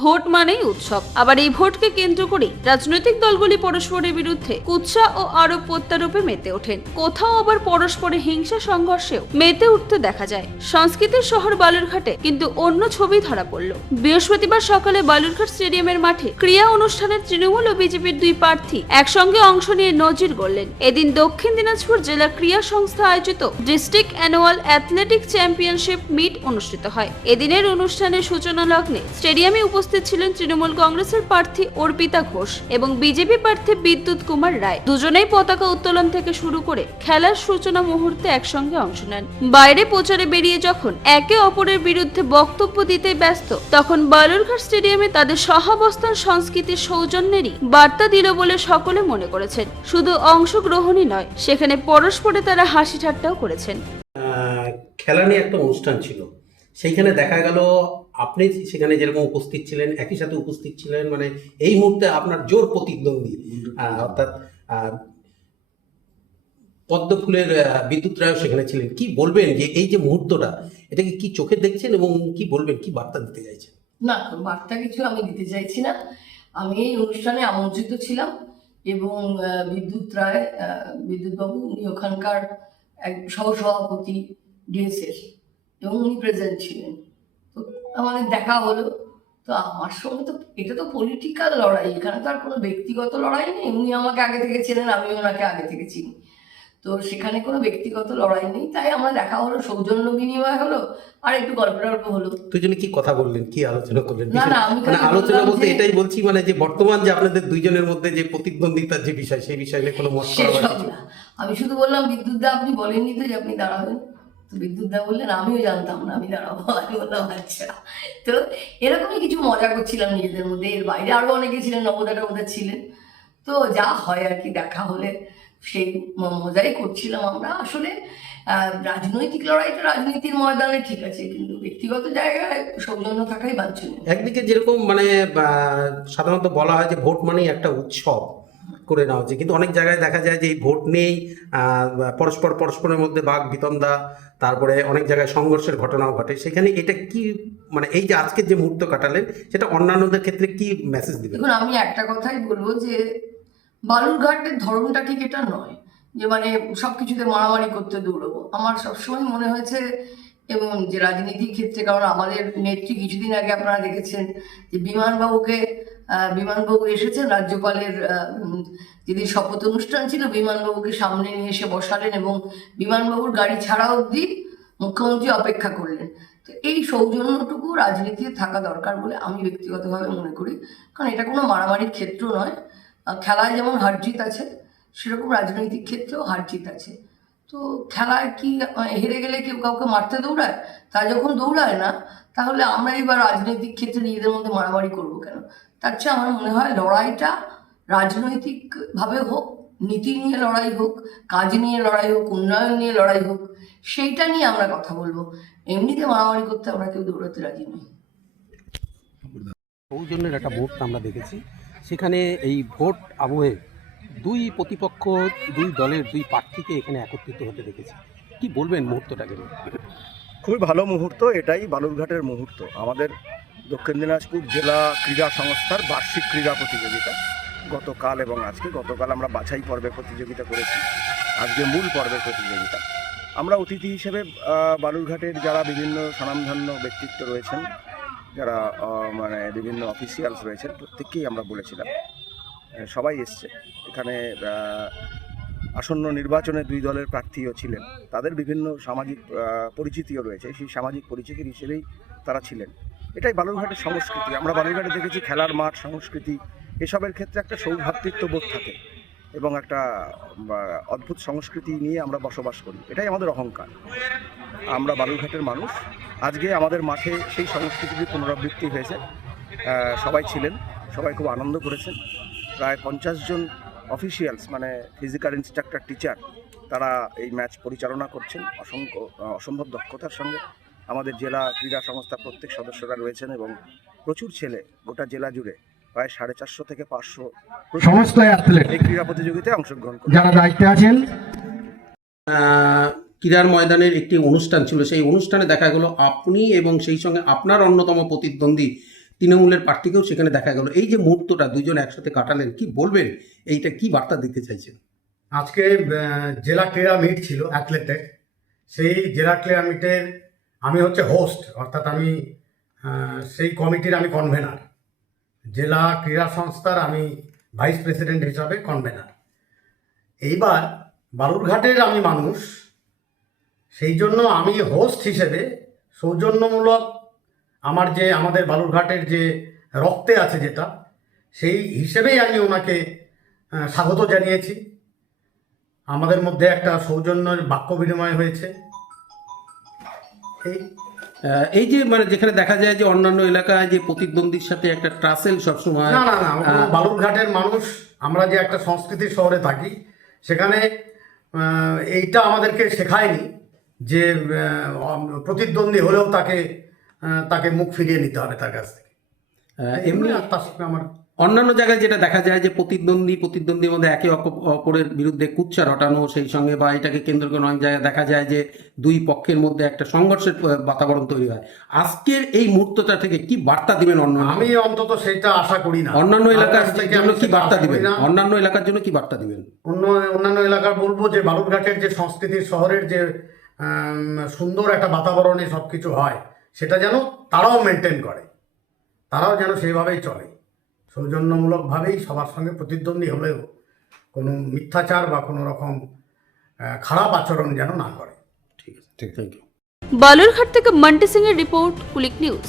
Vote মানেই উৎসব, আবার এই ভোটকে কেন্দ্র করে রাজনৈতিক দলগুলি পরস্পরের বিরুদ্ধে কুৎসা ও আরোপ প্রত্যারোপে মেতে ওঠেন। কোথাও আবার পরস্পরের হিংসা সংঘর্ষেও মেতে উঠতে দেখা যায়। সংস্কৃতির শহর বালুরঘাটে কিন্তু অন্য ছবি ধরা পড়ল। বৃহস্পতিবার সকালে বালুরঘাট স্টেডিয়ামের মাঠে ক্রীড়া অনুষ্ঠানে তৃণমূল ও বিজেপির দুই প্রার্থী একসঙ্গে অংশ নিয়ে নজির গড়লেন। এদিন দক্ষিণ দিনাজপুর জেলা ক্রীড়া সংস্থা আয়োজিত district annual athletic championship meet অনুষ্ঠিত হয়। এদিনের অনুষ্ঠানের সূচনা লগ্নে স্টেডিয়ামে উপস্থিত ছিলেন তৃণমূল কংগ্রেসের প্রার্থী অর্পিতা ঘোষ এবং বিজেপি প্রার্থী বিদ্যুৎ কুমার রায়। দুজনেই পতাকা উত্তোলন থেকে শুরু করে খেলার সূচনা মুহূর্তে একসঙ্গে অংশ নেন। বাইরে প্রচারে বেরিয়ে যখন একে অপরের বিরুদ্ধে বক্তব্য দিতে ব্যস্ত, তখন বালুরঘাট স্টেডিয়ামে তাদের সহাবস্থান সংস্কৃতির সৌজন্যেরই বার্তা দিল বলে সকলে মনে করেছেন। শুধু অংশগ্রহণই নয়, সেখানে পরস্পরে তারা হাসি ঠাট্টাও করেছেন। খেলা নিয়ে একটা অনুষ্ঠান ছিল, সেইখানে দেখা গেল আপনি সেখানে যেরকম উপস্থিত ছিলেন, একই সাথে উপস্থিত ছিলেন মানে এই মুহূর্তে আপনার জোর প্রতিদ্বন্দ্বী অর্থাৎ পদ্মফুলের বিদ্যুৎ রায় সেখানে ছিলেন। কি বলবেন যে এই যে মুহূর্তটা, এটাকে কি চোখে দেখছেন এবং কি বলবেন, কি বার্তা দিতে চাইছেন? না, বার্তা কিছু আমি দিতে চাইছি না। আমি এই অনুষ্ঠানে আমন্ত্রিত ছিলাম এবং বিদ্যুৎবাবু উনি ওখানকার এক সহসভাপতি ডিএসএর এবং উনি প্রেজেন্ট ছিলেন। তো আমাদের দেখা হলো। তো আমার সঙ্গে তো এটা তো পলিটিক্যাল লড়াই, এখানে তো আর কোনো ব্যক্তিগত লড়াই নেই। উনি আমাকে আগে থেকে চেনেন, আমি ওনাকে আগে থেকে চিনি। তো সেখানে কোনো ব্যক্তিগত লড়াই নেই, তাই আমরা দেখা হলো, সৌজন্য বিনিময় হলো আর একটু গল্প হলো। দুজনে কি কথা বললেন, কি আলোচনা করলেন? না না, আমি আলোচনা বলতে এটাই বলছি মানে যে বর্তমান যে আপনাদের দুইজনের মধ্যে যে প্রতিদ্বন্দ্বিতার যে বিষয়, সেই বিষয়ে কোনো মত করা না। আমি শুধু বললাম বিদ্যুৎদা আপনি বলেননি তো যে আপনি দাঁড়াবেন। তো বিদ্যুৎদা বললেন আমিও জানতাম না আমি দাঁড়াবো। আমি বললাম আচ্ছা। তো এরকমই কিছু মজা করছিলাম নিজেদের মধ্যে। এর বাইরে আরো অনেকে ছিলেন, নবদা ছিলেন। তো যা হয় আর কি, দেখা হলে সেই মজাই করছিলাম আমরা। আসলে রাজনৈতিক লড়াইটা রাজনীতির ময়দানে ঠিক আছে, কিন্তু ব্যক্তিগত জায়গায় সৌজন্য থাকাই বাঞ্ছনীয়। একদিকে যেরকম মানে সাধারণত বলা হয় যে ভোট মানেই একটা উৎসব করে নেওয়া হচ্ছে, কিন্তু অনেক জায়গায় দেখা যায় যে এই ভোট নেই পরস্পরের মধ্যে বাক বিতণ্ডা, তারপরে অনেক জায়গায় সংঘর্ষের ঘটনাও ঘটে। সেখানে এটা কি মানে এই যে আজকের যে মুহূর্ত কাটালেন, সেটা অন্যান্যদের ক্ষেত্রে কি মেসেজ দিবেন? দেখুন, আমি একটা কথাই বলবো যে বালুরঘাটের ধরনটা ঠিক এটা নয় যে মানে সবকিছুতে মারামারি করতে দৌড়বো। আমার সবসময় মনে হয়েছে এবং যে রাজনীতির ক্ষেত্রে, কারণ আমাদের নেত্রী কিছুদিন আগে আপনারা দেখেছেন যে বিমানবাবু এসেছেন, রাজ্যপালের যেদিন শপথ অনুষ্ঠান ছিল বিমানবাবুকে সামনে নিয়ে এসে বসালেন এবং বিমানবাবুর গাড়ি ছাড়া অবধি মুখ্যমন্ত্রী অপেক্ষা করলেন। তো এই সৌজন্যটুকু রাজনীতিতে থাকা দরকার বলে আমি ব্যক্তিগতভাবে মনে করি, কারণ এটা কোনো মারামারির ক্ষেত্র নয়। খেলায় যেমন হার জিত আছে, সেরকম রাজনৈতিক ক্ষেত্রেও হার জিত আছে। তো খেলায় কি হেরে গেলে কেউ কাউকে মারতে দৌড়ায়? তা যখন দৌড়ায় না, তাহলে আমরা এবার রাজনৈতিক ক্ষেত্রে নিজেদের মধ্যে মারামারি করবো কেন? তার চেয়ে আমার মনে হয় লড়াইটা রাজনৈতিকভাবে হোক, নীতি নিয়ে লড়াই হোক, কাজ নিয়ে লড়াই হোক, উন্নয়ন নিয়ে লড়াই হোক, সেইটা নিয়ে আমরা কথা বলবো। এমনিতে মারামারি করতে আমরা কেউ দৌড়াতে রাজি নই। সৌজন্যের একটা ভোট আমরা দেখেছি, সেখানে এই ভোট আবহে দুই প্রতিপক্ষ, দুই দলের দুই প্রার্থীকে এখানে একত্রিত হতে দেখেছি। কি বলবেন মুহূর্তটাকে? খুবই ভালো মুহূর্ত, এটাই বালুরঘাটের মুহূর্ত। আমাদের দক্ষিণ দিনাজপুর জেলা ক্রীড়া সংস্থার বার্ষিক ক্রীড়া প্রতিযোগিতা গতকাল এবং আজকে। গতকাল আমরা বাছাই পর্বে প্রতিযোগিতা করেছি, আজকে মূল পর্বের প্রতিযোগিতা। আমরা অতিথি হিসেবে বালুরঘাটের যারা বিভিন্ন স্বনামধন্য ব্যক্তিত্ব রয়েছেন, যারা মানে বিভিন্ন অফিসিয়ালস রয়েছেন, প্রত্যেককেই আমরা বলেছিলাম, সবাই এসছে এখানে। আসন্ন নির্বাচনে দুই দলের প্রার্থীও ছিলেন, তাদের বিভিন্ন সামাজিক পরিচিতিও রয়েছে, সেই সামাজিক পরিচিতির হিসেবেই তারা ছিলেন। এটাই বালুরঘাটের সংস্কৃতি। আমরা বালুরঘাটে দেখেছি খেলার মাঠ, সংস্কৃতি, এসবের ক্ষেত্রে একটা সৌভ্রাতৃত্ববোধ থাকে এবং একটা অদ্ভুত সংস্কৃতি নিয়ে আমরা বসবাস করি। এটাই আমাদের অহংকার। আমরা বালুরঘাটের মানুষ। আজকে আমাদের মাঠে সেই সংস্কৃতির পুনরাবৃত্তি হয়েছে। সবাই ছিলেন, সবাই খুব আনন্দ করেছেন। প্রায় 50 জন অফিসিয়ালস মানে ফিজিক্যাল ইনস্ট্রাক্টর, টিচার, তারা এই ম্যাচ পরিচালনা করছেন অসম্ভব দক্ষতার সঙ্গে। আমাদের জেলা ক্রীড়া সংস্থার প্রত্যেক সদস্যরা রয়েছেন এবং প্রচুর ছেলে গোটা জেলা জুড়ে প্রায় 450 থেকে 500 সমস্ত অ্যাথলেট এই ক্রীড়া প্রতিযোগিতায় অংশগ্রহণ করেন। যারা দায়িত্বে আছেন। ক্রীড়ার ময়দানের একটি অনুষ্ঠান ছিল, সেই অনুষ্ঠানে দেখা গেল আপনি এবং সেই সঙ্গে আপনার অন্যতম প্রতিদ্বন্দ্বী তৃণমূলের প্রার্থীকেও সেখানে দেখা গেল। এই যে মুহূর্তটা দুজন একসাথে কাটালেন, কি বলবেন? এইটা কি বার্তা দিতে চাইছেন? আজকে জেলা ক্রীড়া মিট ছিল অ্যাথলেটের। সেই জেলা ক্রীড়া মিটের আমি হচ্ছে হোস্ট, অর্থাৎ আমি সেই কমিটির আমি কনভেনার। জেলা ক্রীড়া সংস্থার আমি ভাইস প্রেসিডেন্ট হিসাবে কনভেনার। এইবার বালুরঘাটের আমি মানুষ, সেই জন্য আমি হোস্ট হিসেবে সৌজন্যমূলক আমাদের বালুরঘাটের যে রক্তে আছে যেটা, সেই হিসেবেই আমি ওনাকে স্বাগত জানিয়েছি। আমাদের মধ্যে একটা সৌজন্যের বাক্য বিনিময় হয়েছে। এই যে মানে যেখানে দেখা যায় যে অন্যান্য এলাকায় যে প্রতিদ্বন্দ্বীর সাথে একটা ট্রাসেল সবসময়, না না না, বালুরঘাটের মানুষ, আমরা যে একটা সংস্কৃতির শহরে থাকি, সেখানে এইটা আমাদেরকে শেখায়নি যে প্রতিদ্বন্দ্বী হলেও তাকে মুখ ফিরিয়ে নিতে হবে তার কাছ থেকে। এমনি আর তার সঙ্গে আমার অন্যান্য জায়গায় যেটা দেখা যায় যে প্রতিদ্বন্দ্বীর মধ্যে একে অপরের বিরুদ্ধে কুচ্ছা রটানো, সেই সঙ্গে বা এটাকে কেন্দ্র করে অনেক জায়গায় দেখা যায় যে দুই পক্ষের মধ্যে একটা সংঘর্ষের বাতাবরণ তৈরি হয়। আজকের এই মুহূর্তটা থেকে কি বার্তা দিবেন আমি অন্তত সেটা আশা করি না। অন্যান্য এলাকার জন্য কি বার্তা দিবেন? না, অন্যান্য এলাকার জন্য কি বার্তা দিবেন? অন্যান্য এলাকার বলবো যে বালুরঘাটের যে সংস্কৃতির শহরের যে সুন্দর একটা বাতাবরণে সব কিছু হয়, সেটা যেন তারাও মেনটেন করে, তারাও যেন সেইভাবেই চলে, সৌজন্যমূলকভাবেই সবার সঙ্গে প্রতিদ্বন্দ্বী হলেও কোনো মিথ্যাচার বা কোনো রকম খারাপ আচরণ যেন না করে। ঠিক আছে, থ্যাংক ইউ। বালুরঘাট থেকে মান্টি সিং এর রিপোর্ট, কুলিক নিউজ।